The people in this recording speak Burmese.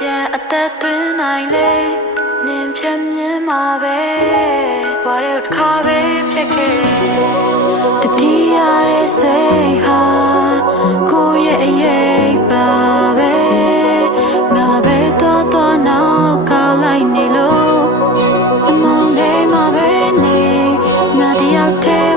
ပြန်အသက်သွင်းနိုင်လေနင်ဖြတ်မြင်မှာပဲ တဲ့ခါပဲဖြစ်ခဲ့တတိယရဲ့စိတ်ဟာကိုယ့်ရဲ့အရေးပါပဲငါပဲတော့တော့နောက်ကလိုက်နေလို့အမောင်းနေမှာပဲနေငါတယောက်တည်း